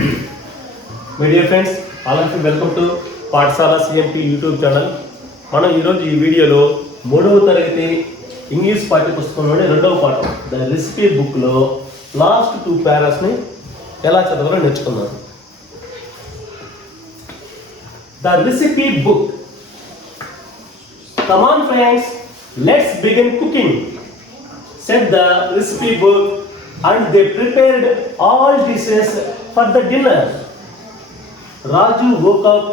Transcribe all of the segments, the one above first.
My dear friends, all of you welcome to పాఠశాల CMT YouTube channel. మనం ఈరోజు ఈ వీడియోలో 3వ తరగతి ఇంగ్లీష్ పాఠ్యపుస్తకంలోని 2వ పాఠం ద రెసిపీ బుక్లో లాస్ట్ 2 పారాస్ని ఎలా చదవాలో నేర్చుకుందాం. The recipe book. Come on friends, let's begin cooking, said the recipe book, and they prepared all dishes for the dinner. Raju woke up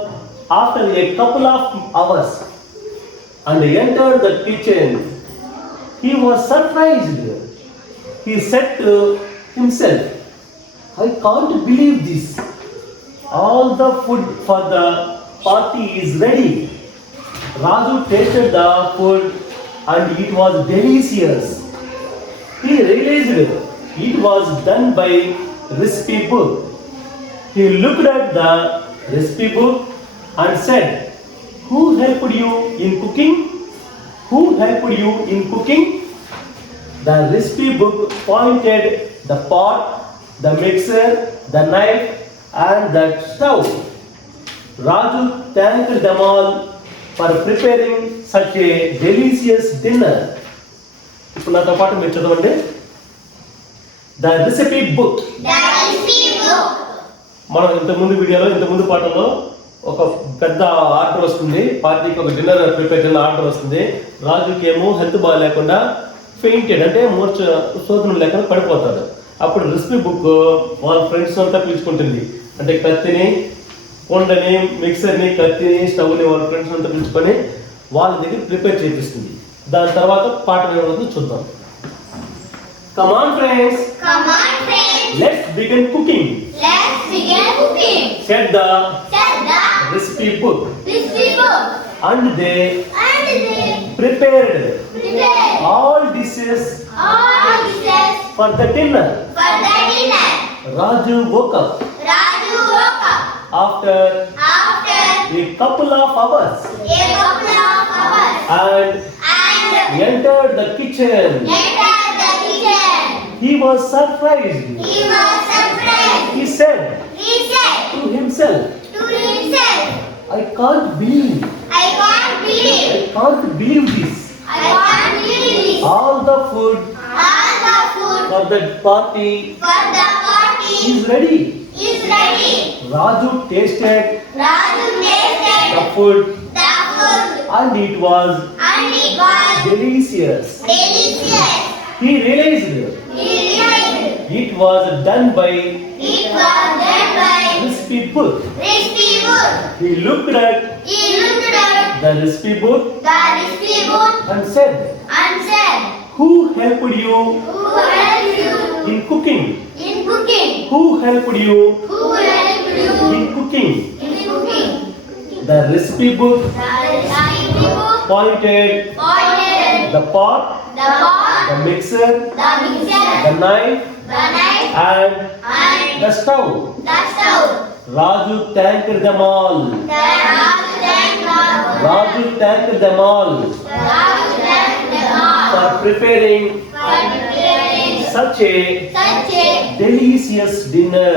after a couple of hours and entered the kitchen. He was surprised. He said to himself, I can't believe this. All the food for the party is ready. Raju tasted the food and it was delicious. He realized it was done by recipe book. He looked at the recipe book and said, Who helped you in cooking? Who helped you in cooking? The recipe book pointed the pot, the mixer, the knife and the stove. Raju thanked them all for preparing such a delicious dinner. ఇప్పుడు నాతో పాటు మీరు చదవండి. The recipe book. మనం ఇంతకుముందు పాఠంలో ఒక పెద్ద ఆర్డర్ వస్తుంది, పార్టీకి ఒక డిన్నర్ ప్రిపేర్ చేయాలని ఆర్డర్ వస్తుంది. రాజుకి ఏమో హెల్త్ బాగాలేకుండా ఫెయింటెడ్ అంటే శోధన లేకుండా పడిపోతాడు. అప్పుడు రెసిపీ బుక్ వాళ్ళ ఫ్రెండ్స్ అంతా పిలుచుకుంటుంది. అంటే కత్తిని, కొండని, మిక్సర్ని, కత్తిని, స్టవ్ని వాళ్ళ ఫ్రెండ్స్ అంతా పిలుచుకొని వాళ్ళ దగ్గర ప్రిపేర్ చేపిస్తుంది. దాని తర్వాత పాఠం ఏమవుతుందో చూద్దాం. Come on friends, let's begin cooking, said the recipe book. And they prepared all dishes for the dinner. Raju woke up after a couple of hours and entered the kitchen. He was surprised. He said to himself, I can't believe this. All the food for the party is ready. Raju tasted the food and it was delicious. He realized it was done by recipe book. He looked at the recipe book and said, Who helped you in cooking? Who helped you in cooking? The recipe book pointed the pot, the mixer, the knife and the stove. Raju thanked them all. Raju thanked them all for preparing such a delicious dinner.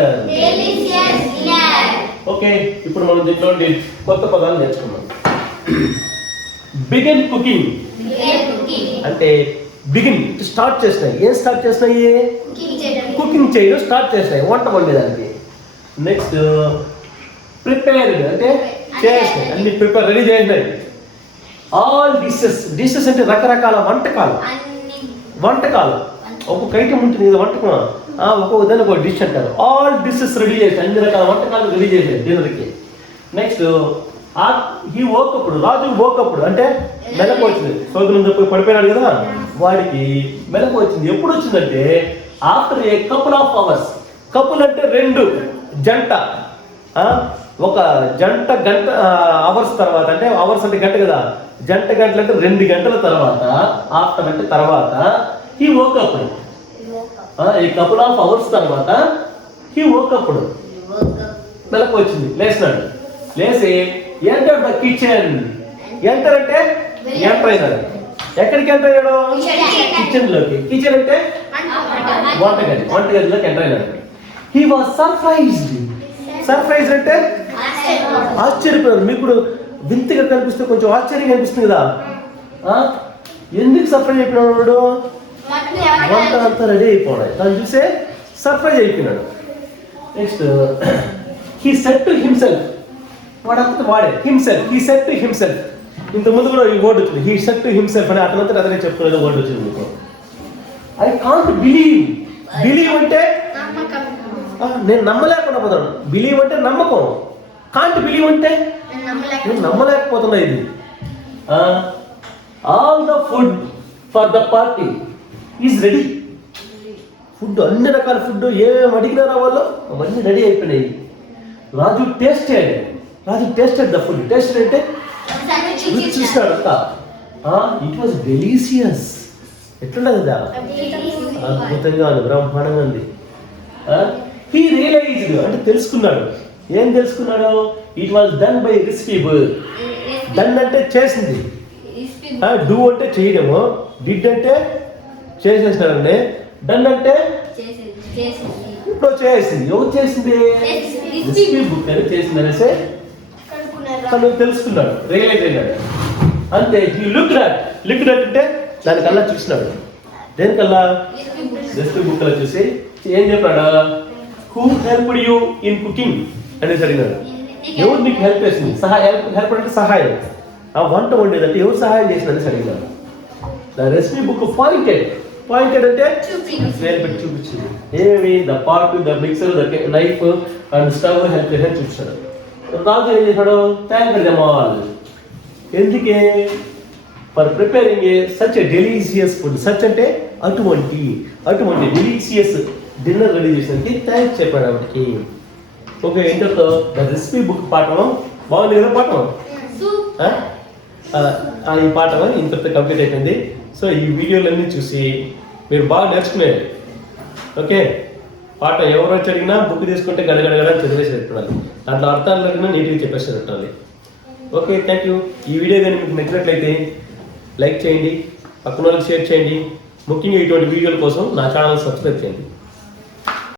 Okay, ఇప్పుడు మనం దీంట్లో కొత్త పదాలు నేర్చుకున్నాం. Begin cooking అంటే begin start చేసినాయి. ఏం start చేసినాయి? కుకింగ్ చేయడం స్టార్ట్ చేసినాయి, వంట వండేదానికి. నెక్స్ట్ ప్రిపేర్డ్ అంటే చేసినాయి, అన్ని ప్రిపేర్ రెడీ చేసినాయి. ఆల్ డిషెస్ అంటే రకరకాల వంటకాలు. ఒక్కొక్క ఐటమ్ ఉంటుంది కదా వంటకం, ఒక్కొక్క దానికి ఒక డిష్ అంటారు. ఆల్ డిషెస్ రెడీ చేసి అన్ని రకాల వంటకాలు రెడీ చేశారు డిన్నర్కి. నెక్స్ట్ రాజు ఓకప్పుడు అంటే మెలకు వచ్చింది. సోదరులంతా పోయి పడిపోయినాడు కదా, వాడికి మెలకు వచ్చింది. ఎప్పుడు వచ్చిందంటే after a couple of hours. Couple అంటే 2 జంట, ఒక జంట గంట అవర్స్ తర్వాత, అంటే అవర్స్ అంటే గంట కదా, జంట గంటలు అంటే 2 గంటల తర్వాత, ఆఫ్టర్ అంటే తర్వాత హీ ఓకప్పుడు, ఈ కపుల్ ఆఫ్ అవర్స్ తర్వాత హీ ఓకప్పుడు మెలకు వచ్చింది, లేచినాడు. లేచి ఎంటర్ ద కిచెన్. ఎంటర్ అంటే ఎంటర్ అయినాడు. ఎక్కడికి ఎంటర్ అయ్యాడు? కిచెన్ లోకి. కిచెన్ అంటే వంటగదిలోకి ఎంటర్ అయినాడు. He was surprised. సర్ప్రైజ్ అంటే ఆశ్చర్యపోయారు. మీకు ఇప్పుడు వింతగా కనిపిస్తే కొంచెం ఆశ్చర్యంగా కనిపిస్తుంది కదా. ఎందుకు సర్ప్రైజ్ అయిపోయినాడు? వంట అంతా రెడీ అయిపోయినాడు, తను చూసే సర్ప్రైజ్ అయిపోయినాడు. Next he said to himself, వాడంతా వాడే himself, he said to himself. ఇంతకుముందు కూడా ఈ వర్డ్ వచ్చింది, హీ సెడ్ టు హిమ్సెల్ఫ్ అని అతనంతా అతనే చెప్పుకునే వర్డ్ వచ్చింది మీకు. I can't believe. బిలీవ్ అంటే నేను నమ్మలేకుండా పోతాను. బిలీవ్ అంటే నమ్మకం. కాంట్ బిలీవ్ అంటే నేను నమ్మలేకపోతున్నా. ఇది all the food for the party is ready. Food, అన్ని రకాల ఫుడ్ ఏమేమి అడిగినారా వాళ్ళు అవన్నీ రెడీ అయిపోయినాయి. రాజు టేస్టెడ్ ద ఫుడ్. టేస్టెడ్ అంటే రుచి చూస్తాడు అంతా. It was delicious. ఎట్లుండదు కదా, అద్భుతంగా ఉంది, బ్రహ్మాండంగా ఉంది. హీ రియలైజ్డ్ అంటే తెలుసుకున్నాడు. ఏం తెలుసుకున్నాడు? It was done by risky bird. Done అంటే చేసింది, డూ అంటే చేయడము, డిడ్ అంటే చేసేసినారండి, డన్ అంటే ఇప్పుడు చేసింది. ఎవరు చేసింది? రిస్కీ బుక్ అని చేసింది అనేసి తను తెలుసుకున్నాడు, రియలైజ్ అయినాడు. అంతే. హీ లుక్డ్ అట్ అంటే దానికల్లా చూసినాడు. దేనికల్లా? రిస్కీ బుక్ లో చూసి ఏం చెప్పాడు? Who helped you in cooking అనేసి అడిగినాడు. ఎవరు నీకు హెల్ప్ చేసింది? హెల్ప్ అంటే సహాయం. ఆ వంట వండేదంటే ఎవరు సహాయం చేసినది అడిగినాడు. ద రెసిపీ బుక్ పాయింటెడ్ అంటే వేలు పెట్టి చూపించింది. ఏమి? The part, the mixer, the knife and stove help చేసి చూపించాడు. రాజు ఏం చేశాడు? Thank them all. ఎందుకే? For preparing such a delicious food. Such అంటే అటువంటి డెలీషియస్ డిన్నర్ రెడీ చేసినందుకు థ్యాంక్స్ చెప్పాడు వాటికి. ఓకే, ఇంతతో ద రెసిపీ బుక్ పాఠం బాగుంది కదా. పాఠం ఈ పాఠం ఇంతతో కంప్లీట్ అయిపోయింది. సో ఈ వీడియోలన్నీ చూసి మీరు బాగా నేర్చుకునేది. ఓకే, పాఠం ఎవరు వచ్చి అడిగినా బుక్ తీసుకుంటే గడగడగడ చదివేసి పెట్టాలి. దాంట్లో అర్థాలు అడిగినా నీట్గా చెప్పేసి పెట్టాలి. Okay, thank you. ఈ వీడియో కానీ మీకు నచ్చినట్లయితే లైక్ చేయండి, పక్కన వాళ్ళకి షేర్ చేయండి. ముఖ్యంగా ఇటువంటి వీడియోల కోసం నా ఛానల్ సబ్స్క్రైబ్ చేయండి.